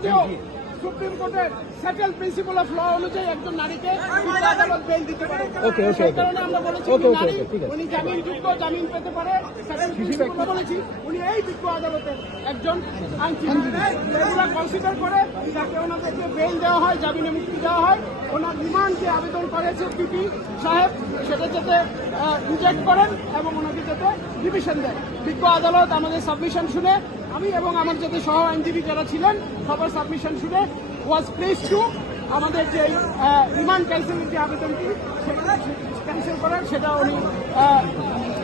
অপরাধেও supreme কোর্টের settle principal of law অনুযায়ী একজন নারীকে আদালত বেল দিতে পারে। সেই কারণে আমরা বলেছি উনি জামিনযোগ্য, জামিন পেতে পারে। সেটেল প্রিন্সিপাল বলেছি উনি এই বিজ্ঞ আদালতের একজন আইনজীবী, এগুলো কনসিডার করে যাতে ওনাদেরকে বেল দেওয়া হয়, জামিনে মুক্তি দেওয়া হয়। ওনার রিমান্ড যে আবেদন করেছে পিপি সাহেব সেটা যাতে রিজেক্ট করেন এবং ওনাকে যাতে ডিভিশন দেন। বিজ্ঞ আদালত আমাদের সাবমিশন শুনে, আমি এবং আমার যাতে সহ আইনজীবী যারা ছিলেন সবার সাবমিশন শুনে ওয়াজ প্লেস টু আমাদের যে রিমান্ড ক্যান্সেলের যে আবেদনটি ক্যান্সেল করেন সেটা উনি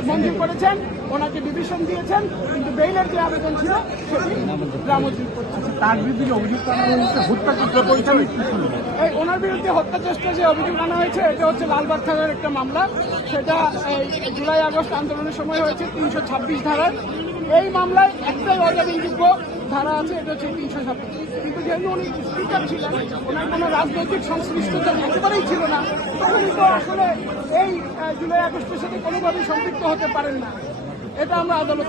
মঞ্জুর করেছেন, ওনাকে ডিভিশন দিয়েছেন, কিন্তু বেইলের যে আবেদন ছিল সেটি নামঞ্জুর করেছেন। তার বিরুদ্ধে অভিযোগ আনা হয়েছে হত্যা চেষ্টা করেছে। ওনার বিরুদ্ধে হত্যা চেষ্টা যে অভিযোগ আনা হয়েছে এটা হচ্ছে লালবাগ থানার একটা মামলা। সেটা জুলাই আগস্ট আন্দোলনের সময় হয়েছে 326 ধারার। এই মামলায় একটাই অজামিনযোগ্য ধারা আছে, এটা হচ্ছে 326। কিন্তু যেহেতু উনি স্পিকার ছিলেন, ওনার কোনো রাজনৈতিক সংশ্লিষ্টতা একেবারেই ছিল না, উনি তো আসলে এই জুলাই আগস্টের সাথে কোনোভাবেই সম্পৃক্ত হতে পারেন না। এটা আমরা আদালত